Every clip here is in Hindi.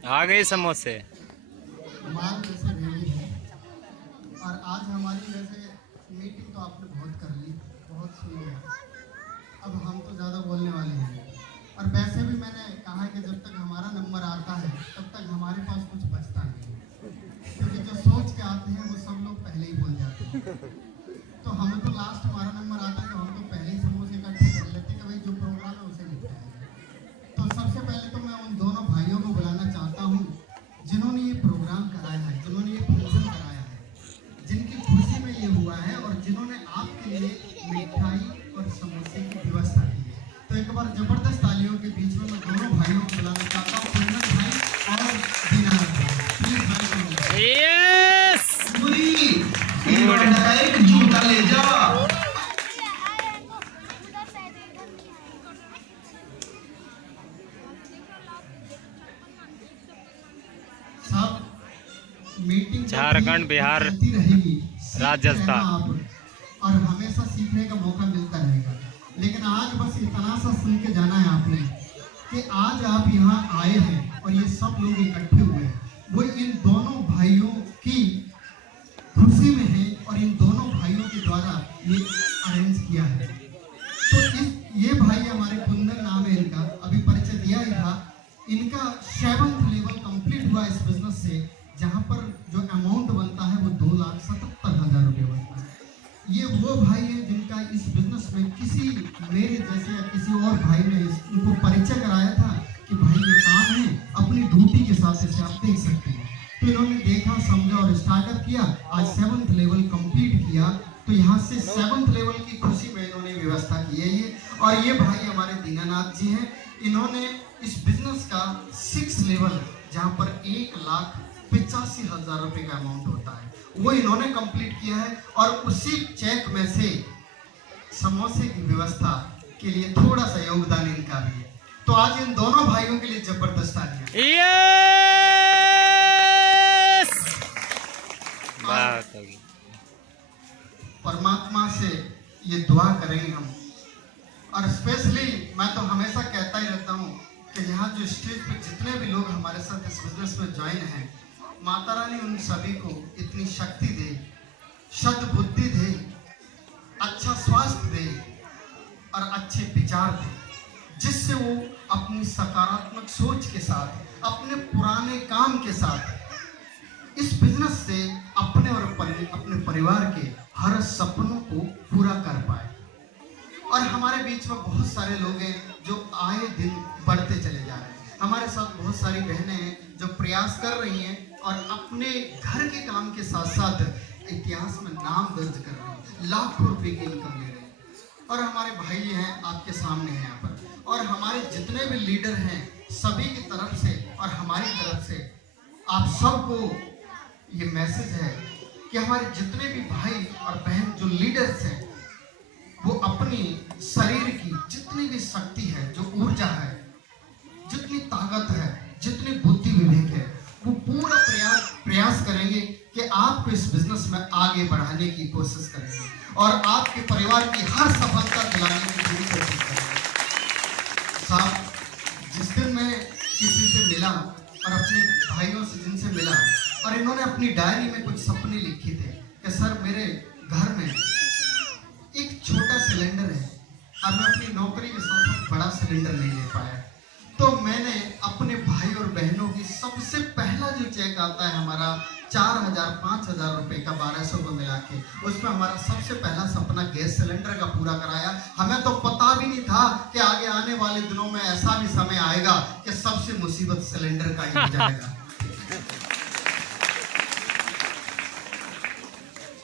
आ गए समोसे। माल जैसे रेडी है। और आज हमारी जैसे मीटिंग तो आपने बहुत कर ली, बहुत सुन लिया। अब हम तो ज़्यादा बोलने वाले हैं। और वैसे भी मैंने कहा कि जब तक हमारा नंबर आता है तब तक हमारे पास कुछ बचता नहीं है, क्योंकि जो सोच के आते हैं वो सब लोग पहले ही बोल जाते हैं। तो हमें तो लास्ट हमारा नंबर आता है तो हम तो पहले ही समोसे इकट्ठे कर लेते हैं कि भाई जो प्रोग्राम है उसे निपटाएंगे। तो सबसे पहले तो मैं उन दोनों भाइयों को बुलाना चाहता हूँ जिन्होंने ये प्रोग्राम कराया है, जिन्होंने ये फंक्शन कराया है, जिनकी खुशी में ये हुआ है और जिन्होंने आपके लिए मिठाई और समोसे की व्यवस्था की है। तो एक बार जबरदस्त तालियों के बीच में मैं दोनों भाइयों को बुलाना चाहता हूँ, कुंदन भाई और दीनानाथ भाई। Please welcome. यस एक जूता ले जा। सब मीटिंग झारखंड, बिहार, चलती रहेगी, राजस्थान। आप और हमेशा सीखने का मौका मिलता रहेगा। लेकिन आज बस इतना सा सुन के जाना है आपने कि आज आप यहाँ आए हैं और ये सब लोग इकट्ठे हुए हैं, वो इन दोनों भाइयों की खुशी में है और इन दोनों भाइयों के द्वारा ये अरेंज किया है। तो ये भाई हमारे कुंदन नाम है इनका, अभी परिचय दिया ही था। इनका 7th लेवल कंप्लीट हुआ इस बिजनेस से, जहां पर जो अमाउंट बनता है वो 2,77,000 रुपये बनता है। ये वो भाई है जिनका इस बिजनेस में किसी मेरे जैसे या किसी और भाई ने इनको परिचय कराया था कि भाई ये काम है, अपनी ड्यूटी के साथ इसे आप देख सकते हैं। तो इन्होंने देखा, समझा और स्टार्टअप किया। आज 7th लेवल कंप्लीट किया, तो यहाँ से 7th लेवल की खुशी में इन्होंने व्यवस्था की है ये। और ये भाई हमारे दीनानाथ जी हैं, इन्होंने इस बिजनेस का 6th लेवल, जहाँ पर 1,85,000 रुपये का अमाउंट होता है, वो इन्होंने कंप्लीट किया है। और उसी चेक में से समोसे की व्यवस्था के लिए थोड़ा सा योगदान इनका भी है। तो आज इन दोनों भाइयों के लिए जबरदस्त तालियां। यस बात होगी। परमात्मा से ये दुआ करेंगे हम। और स्पेशली मैं तो हमेशा कहता ही रहता हूँ कि यहाँ जो स्टेज पे जितने भी लोग हमारे साथ इस बिजनेस में ज्वाइन हैं, माता रानी उन सभी को इतनी शक्ति दे, सद्बुद्धि दे, अच्छा स्वास्थ्य दे और अच्छे विचार दे, जिससे वो अपनी सकारात्मक सोच के साथ, अपने पुराने काम के साथ इस बिजनेस से अपने और अपने परिवार के हर सपनों को पूरा कर पाए। और हमारे बीच में बहुत सारे लोग हैं जो आए दिन बढ़ते चले जा रहे हैं। हमारे साथ बहुत सारी बहनें हैं जो प्रयास कर रही हैं और अपने घर के काम के साथ साथ इतिहास में नाम दर्ज कर रहे हैं, लाखों रुपए की इनकम ले रहे हैं। और हमारे भाई हैं आपके सामने हैं यहाँ पर, और हमारे जितने भी लीडर हैं सभी की तरफ से और हमारी तरफ से आप सबको ये मैसेज है कि हमारे जितने भी भाई और बहन जो लीडर्स हैं, वो अपनी शरीर की जितनी भी शक्ति है, जो ऊर्जा है, जितनी ताकत है, जितनी बुद्धि विवेक है, वो पूरा प्रयास करेंगे कि आपको इस बिजनेस में आगे बढ़ाने की कोशिश करेंगे और आपके परिवार की हर सफलता दिलाने की पूरी कोशिश करेंगे। साहब, जिस दिन मैं किसी से मिला और अपने भाइयों से जिनसे मिला, और इन्होंने अपनी डायरी में कुछ सपने लिखे थे कि सर मेरे घर में एक छोटा सिलेंडर है और मैं अपनी नौकरी के साथ साथ बड़ा सिलेंडर नहीं ले पाया। तो मैंने अपने भाई और बहनों की सबसे पहला जो चेक आता है हमारा 4,000-5,000 रुपए का 1,200 को मिला के, उसमें हमारा सबसे पहला सपना गैस सिलेंडर का पूरा कराया। हमें तो पता भी नहीं था कि आगे आने वाले दिनों में ऐसा भी समय आएगा कि सबसे मुसीबत सिलेंडर का ही हो जाएगा।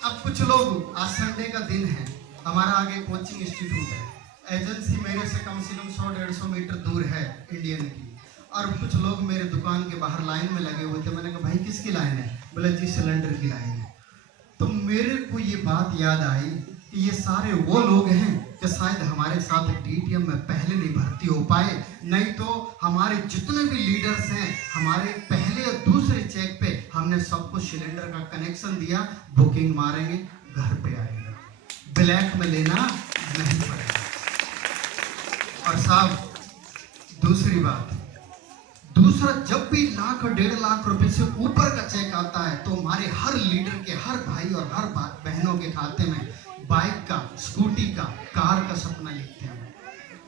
अब कुछ लोग, आज संडे का दिन है, हमारा आगे कोचिंग इंस्टीट्यूट है, एजेंसी मेरे से कम 100-150 मीटर दूर है इंडियन की, और कुछ लोग मेरे दुकान के बाहर लाइन में लगे हुए थे। मैंने कहा भाई किसकी लाइन है? बोले जी सिलेंडर की लाइन है। तो मेरे को ये बात याद आई कि ये सारे वो लोग हैं कि शायद हमारे साथ DTM में पहले नहीं भर्ती हो पाए, नहीं तो हमारे जितने भी लीडर्स हैं, हमारे पहले और दूसरे चेक पे हमने सबको सिलेंडर का कनेक्शन दिया, बुकिंग मारेंगे, घर पे आएगा, ब्लैक में लेना नहीं पड़ेगा। और साहब दूसरी बात, दूसरा, जब भी लाख लाख और 1.5 लाख रुपए से ऊपर का चेक आता है तो हमारे हर लीडर के, हर भाई और हर बहनों के खाते में बाइक का, स्कूटी का, कार का सपना लिखते हैं।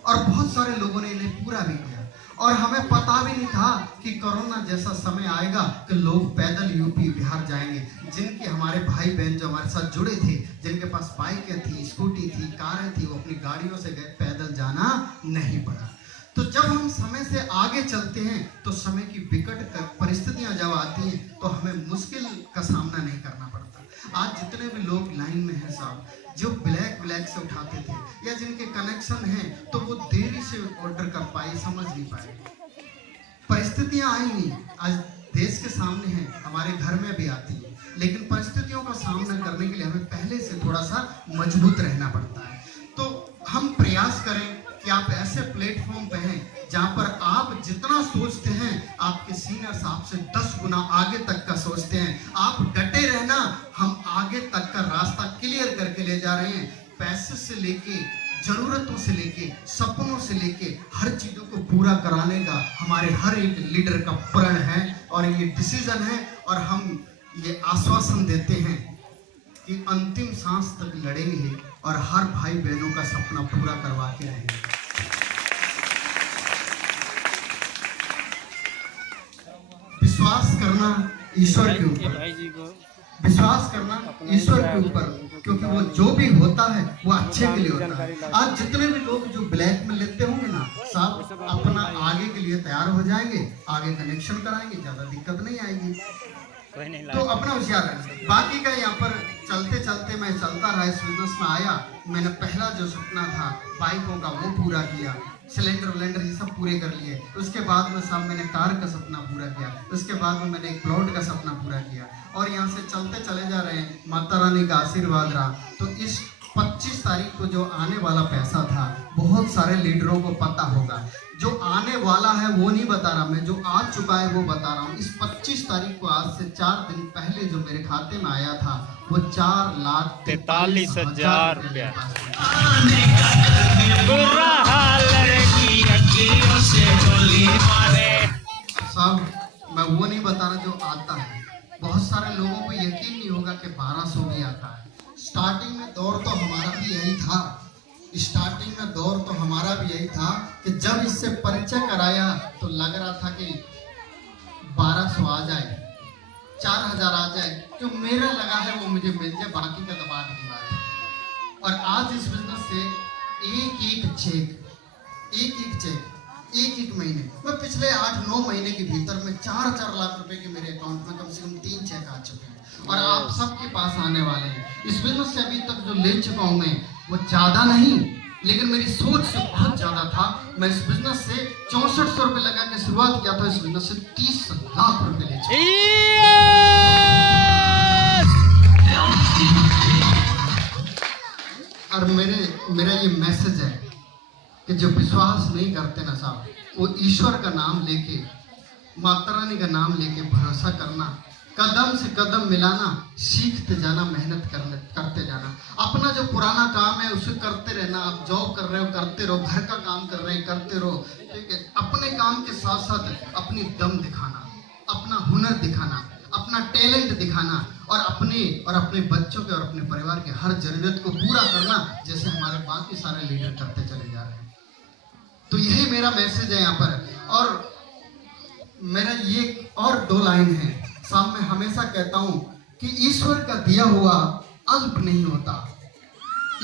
और बहुत सारे लोगों ने इन्हें पूरा भी किया। और हमें पता भी नहीं था कि कोरोना जैसा समय आएगा कि लोग पैदल यूपी बिहार जाएंगे। जिनके हमारे भाई बहन जो हमारे साथ जुड़े थे, जिनके पास बाइकें थी, स्कूटी थी, कारें थी, वो अपनी गाड़ियों से गए, पैदल जाना नहीं पड़ा। तो जब हम समय से आगे चलते हैं तो समय की विकट परिस्थितियां जब आती हैं तो हमें मुश्किल का सामना नहीं करना पड़ता। आज जितने भी लोग लाइन में हैं साहब, जो ब्लैक से उठाते थे या जिनके कनेक्शन हैं, तो वो देरी से ऑर्डर कर पाए, समझ नहीं पाए। परिस्थितियां आएंगी, आज देश के सामने हैं, हमारे घर में भी आती है, लेकिन परिस्थितियों का सामना करने के लिए हमें पहले से थोड़ा सा मजबूत रहना पड़ता है। तो हम प्रयास करें कि आप ऐसे प्लेटफॉर्म पे हैं जहां पर आप जितना सोचते हैं आपके सीनियर्स आपसे 10 गुना आगे तक का सोचते हैं। आप डटे रहना, हम आगे तक का रास्ता क्लियर करके ले जा रहे हैं। पैसे से लेके, जरूरतों से लेके, सपनों से लेके, हर चीजों को पूरा कराने का हमारे हर एक लीडर का प्रण है और ये डिसीजन है। और हम ये आश्वासन देते हैं कि अंतिम सांस तक लड़ेंगे और हर भाई बहनों का सपना पूरा करवा के रहेंगे। विश्वास करना ईश्वर के ऊपर, विश्वास करना ईश्वर के ऊपर, क्योंकि वो जो भी होता है वो अच्छे के लिए होता है। आज जितने भी लोग जो ब्लैक में लेते होंगे ना साहब, अपना आगे के लिए तैयार हो जाएंगे, आगे कनेक्शन कराएंगे, ज्यादा दिक्कत नहीं आएगी। तो अपना होशियार है। बाकी का यहाँ पर चलते चलते मैं चलता रहा, इस बिजनेस में आया। मैंने पहला जो सपना था बाइकों का वो पूरा किया, सिलेंडर विलेंडर ये सब पूरे कर लिए। उसके बाद में साहब मैंने कार का सपना पूरा किया, उसके बाद में मैंने एक प्लॉट का सपना पूरा किया। और यहाँ से चलते चले जा रहे हैं, माता रानी का आशीर्वाद रहा। तो इस 25 तारीख को जो आने वाला पैसा था, बहुत सारे लीडरों को पता होगा। जो आने वाला है वो नहीं बता रहा मैं, जो आ चुका है वो बता रहा हूँ। इस 25 तारीख को आज से 4 दिन पहले जो मेरे खाते में आया था वो 4,43,000 रुपया। साहब मैं वो नहीं बता रहा जो आता है। बहुत सारे लोगों को यकीन नहीं होगा कि 1200 भी आता है। स्टार्टिंग में दौर तो हमारा भी यही था, स्टार्टिंग में दौर तो हमारा भी यही था कि जब इससे परिचय कराया तो लग रहा था कि 1200 आ जाए, 4000 आ जाए। जो मेरा लगा है वो मुझे मिल जाए, बाकी का तो बात की बात है। और आज इस बिजनेस से एक चेक एक महीने में, पिछले 8-9 महीने के भीतर में 4-4 लाख रुपए के मेरे अकाउंट में कम से कम 3 चेक आ चुके हैं और आप सबके पास आने वाले हैं। इस बिजनेस से अभी तक जो ले चुका हूं मैं वो ज्यादा नहीं, लेकिन मेरी सोच से बहुत ज्यादा था। मैं इस बिजनेस से 6400 रुपए लगा के शुरुआत किया था, इस बिजनेस से 30 लाख रुपए ले चुका। और मेरा ये मैसेज है कि जो विश्वास नहीं करते ना साहब, वो ईश्वर का नाम लेके, माता रानी का नाम लेके भरोसा करना, कदम से कदम मिलाना, सीखते जाना, मेहनत करते जाना। अपना जो पुराना काम है उसे करते रहना। आप जॉब कर रहे हो करते रहो, घर का काम कर रहे हैं करते रहो, ठीक है। अपने काम के साथ साथ अपनी दम दिखाना, अपना हुनर दिखाना, अपना टैलेंट दिखाना और अपने बच्चों के और अपने परिवार के हर जरूरत को पूरा करना, जैसे हमारे बाकी सारे लीडर करते चले जा रहे हैं। तो यही मेरा मैसेज है यहाँ पर। और मेरा ये और 2 लाइन है साहब, मैं हमेशा कहता हूं कि ईश्वर का दिया हुआ अल्प नहीं होता,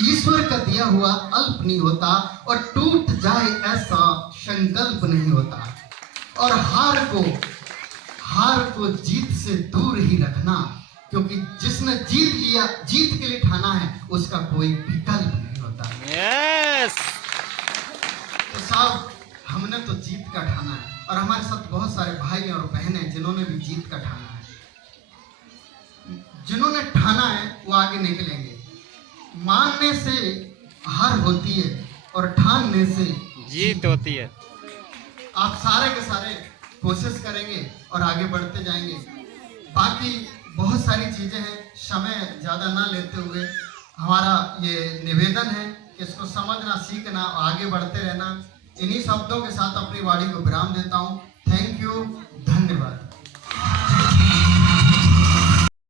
ईश्वर का दिया हुआ अल्प नहीं होता, और टूट जाए ऐसा संकल्प नहीं होता। और हार को जीत से दूर ही रखना, क्योंकि जिसने जीत के लिए ठाना है उसका कोई विकल्प नहीं होता। यस। तो साहब हमने तो जीत का ठाना है और हमारे साथ बहुत सारे भाई और बहनें जिन्होंने भी जीत का ठाना है। जिन्होंने ठाना है वो आगे निकलेंगे। मानने से हार होती है और ठानने से जीत होती है। आप सारे के सारे कोशिश करेंगे और आगे बढ़ते जाएंगे। बाकी बहुत सारी चीजें हैं, समय ज्यादा ना लेते हुए हमारा ये निवेदन है कि इसको समझना, सीखना, आगे बढ़ते रहना। इन्हीं शब्दों के साथ अपनी वाणी को विराम देता हूँ। थैंक यू, धन्यवाद।